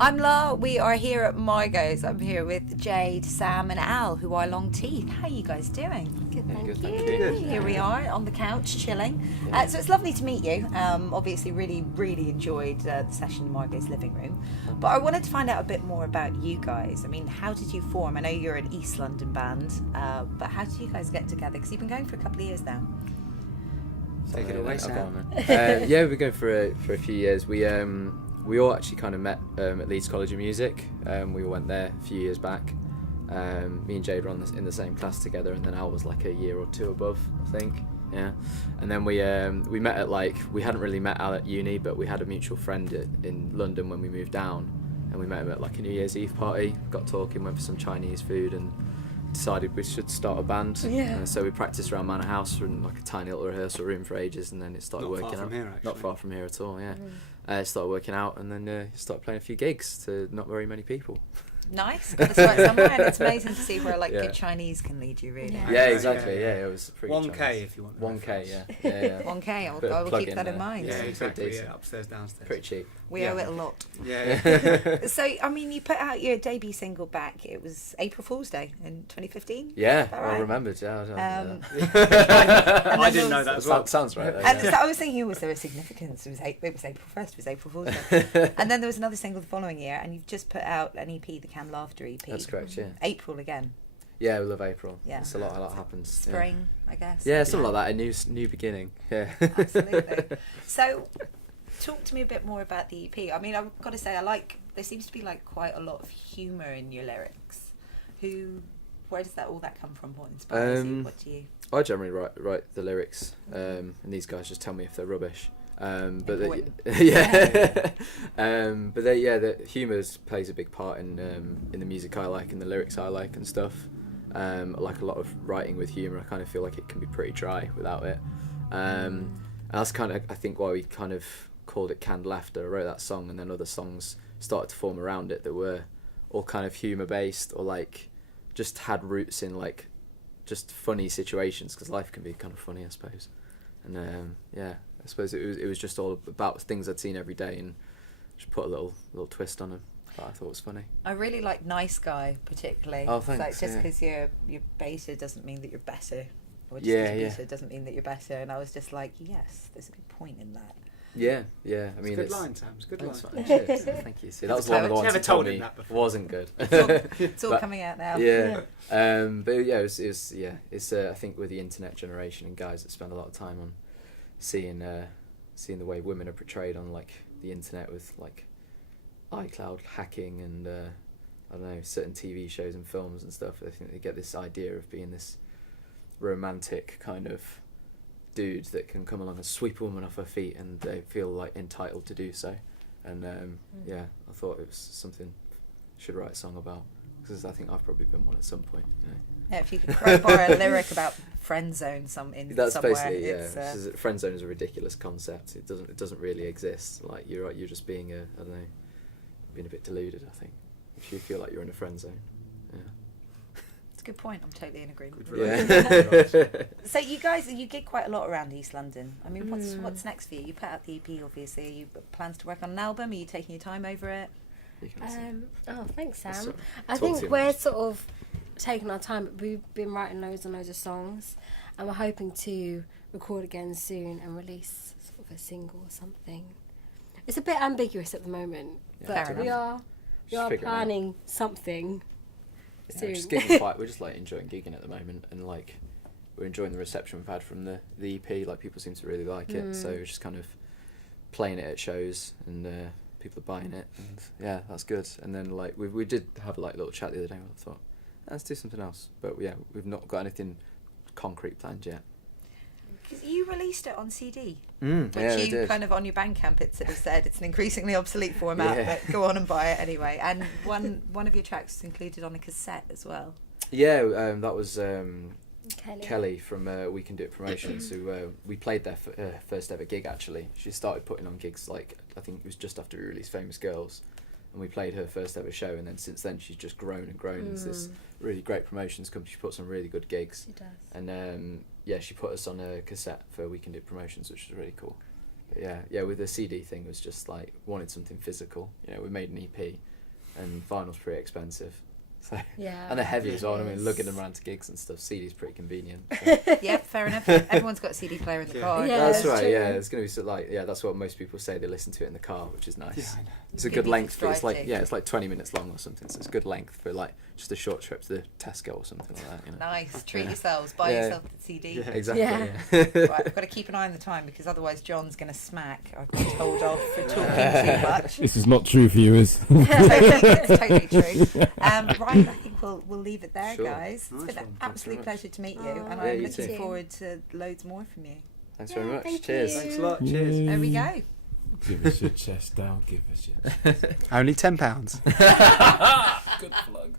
I'm La. We are here at Margo's. I'm here with Jade, Sam and Al, who are Long Teeth. How are you guys doing? Good, Yeah, thank good, you. thank you. Good. Here we are on the couch, chilling. Yeah. So it's lovely to meet you. Obviously, really enjoyed the session in Margo's living room. But I wanted to find out a bit more about you guys. I mean, how did you form? I know you're an East London band, but how did you guys get together? Because you've been going for a couple of years now. Take it away, Sam. Yeah, we've been going for a few years. We all actually kind of met at Leeds College of Music. We all went there a few years back. Me and Jade were in the same class together, and then Al was like a year or two above, I think. Yeah, and then we met at we hadn't really met Al at uni, but we had a mutual friend in London when we moved down, and we met him at like a New Year's Eve party. Got talking, went for some Chinese food, and decided we should start a band. Yeah. So we practiced around Manor House in like a tiny little rehearsal room for ages, and then it started working out. Not far from here, actually. Not far from here at all. Yeah. It started working out, and then started playing a few gigs to not very many people. Nice. Got to start somewhere, and it's amazing to see where Yeah. good Chinese can lead you, really. Yeah, exactly. Yeah, it was pretty. 1K Chinese. if you want. 1K, yeah. 1K, I Bit of will plug keep in that in there. mind. Yeah, Yeah, exactly. decent. Yeah, upstairs, downstairs. Pretty cheap. We Yeah. owe it a lot. Yeah. So, I mean, you put out your debut single back, it was April Fool's Day in 2015? Yeah, That I right? remembered. Yeah, I didn't know that as well. Sounds right. Though, And yeah. so I was thinking, was there a significance? It was April 1st, it was April Fool's Day. And then there was another single the following year, and you've just put out an EP, the Cam Laughter EP. That's correct. Yeah. April again. Yeah, we love April. Yeah. It's a lot happens. Spring, I guess. Yeah, something like that. A new beginning. Yeah. Absolutely. So, talk to me a bit more about the EP. I mean, I've got to say, there seems to be quite a lot of humour in your lyrics. Where does all that come from? What inspires you? What do you? I generally write the lyrics, and these guys just tell me if they're rubbish. But the humour plays a big part in the music I like and the lyrics I like and stuff. I like a lot of writing with humour. I kind of feel like it can be pretty dry without it. And that's kind of, I think, why we kind of called it Canned Laughter. I wrote that song, and then other songs started to form around it that were all kind of humour based, or just had roots in just funny situations, because life can be kind of funny, I suppose. And I suppose it was just all about things I'd seen every day, and just put a little twist on them that I thought was funny. I really like Nice Guy particularly. Oh, thanks. It's just because you're beta doesn't mean that you're better. Or just Yeah, 'cause yeah. beta doesn't mean that you're better. And I was just like, yes, there's a good point in that. Yeah. I It's mean, a good line, Sam. It's a good line. Thanks, man. Cheers. Thank you. See, that was one of the ones Never that told told him me that before. wasn't good. It's all But- coming out now. Yeah. But yeah, it's I think with the internet generation and guys that spend a lot of time on seeing the way women are portrayed on the internet with iCloud hacking and I don't know, certain TV shows and films and stuff. I think they get this idea of being this romantic kind of dude that can come along and sweep a woman off her feet, and they feel entitled to do so. And I thought it was something I should write a song about, because I think I've probably been one at some point. Yeah, if you could crowbar a lyric about friend zone That's somewhere, basically it's, friend zone is a ridiculous concept. It doesn't really exist. You're just being being a bit deluded, I think, if you feel like you're in a friend zone. Yeah. it's a good point. I'm totally in agreement. Good with relationship. Yeah. So you guys, you gig quite a lot around East London. I mean, what's next for you? You put out the EP, obviously. Are you plans to work on an album? Are you taking your time over it? You can answer. Thanks, Sam. Sorry. I Talk too think we're much. sort of taking our time. We've been writing loads and loads of songs, and we're hoping to record again soon and release sort of a single or something. It's a bit ambiguous at the moment, Yeah, but fair we are Just figuring it out. planning something Yeah, soon. just gigging quite. We're just enjoying gigging at the moment, and we're enjoying the reception we've had from the EP. People seem to really like it, so we're just kind of playing it at shows, and people are buying it, and yeah, that's good. And then we did have a little chat the other day. I thought, let's do something else, but yeah, we've not got anything concrete planned yet. Because you released it on CD, Yeah, we which you did. kind of on your Bandcamp it sort of said it's an increasingly obsolete format, Yeah. but go on and buy it anyway. And one of your tracks is included on a cassette as well. Yeah, that was Kelly. Kelly from We Can Do It Promotions, who we played their first ever gig actually. She started putting on gigs I think it was just after we released Famous Girls, and we played her first ever show, and then since then she's just grown and grown into this really great promotions company. She puts on really good gigs. She does. And she put us on a cassette for We Can Do It Promotions, which was really cool. yeah, with the CD thing was just like wanted something physical. You know, we made an EP, and vinyl's pretty expensive. So, Yeah. and they're heavy it as well. I mean, is. lugging them around to gigs and stuff. CD's pretty convenient. So. Yeah, fair enough. Everyone's got a CD player in the Yeah. car. Yeah, That's it's right. true. Yeah, it's gonna be that's what most people say. They listen to it in the car, which is nice. Yeah, I know. It's a Good good music length. to It's drive like to. it's like 20 minutes long or something. So it's good length for like just a short trip to the Tesco or something like that. You know. Nice. Treat Yeah. yourselves. Buy Yeah. yourself the CD. Yeah. Exactly. Yeah. Yeah. Right, I've got to keep an eye on the time because otherwise John's going to smack. I've been told off for talking too much. This is not true, viewers. It's totally true. Right, I think we'll leave it there, Sure. guys. It's Nice been one. an Thanks absolute very pleasure to meet you, Oh, and Yeah, I'm you looking too. forward to loads more from you. Thanks very much. thank Cheers. you. Thanks a lot. Cheers. There we go. Give us your chest down. Give us your. Only £10. Good plug.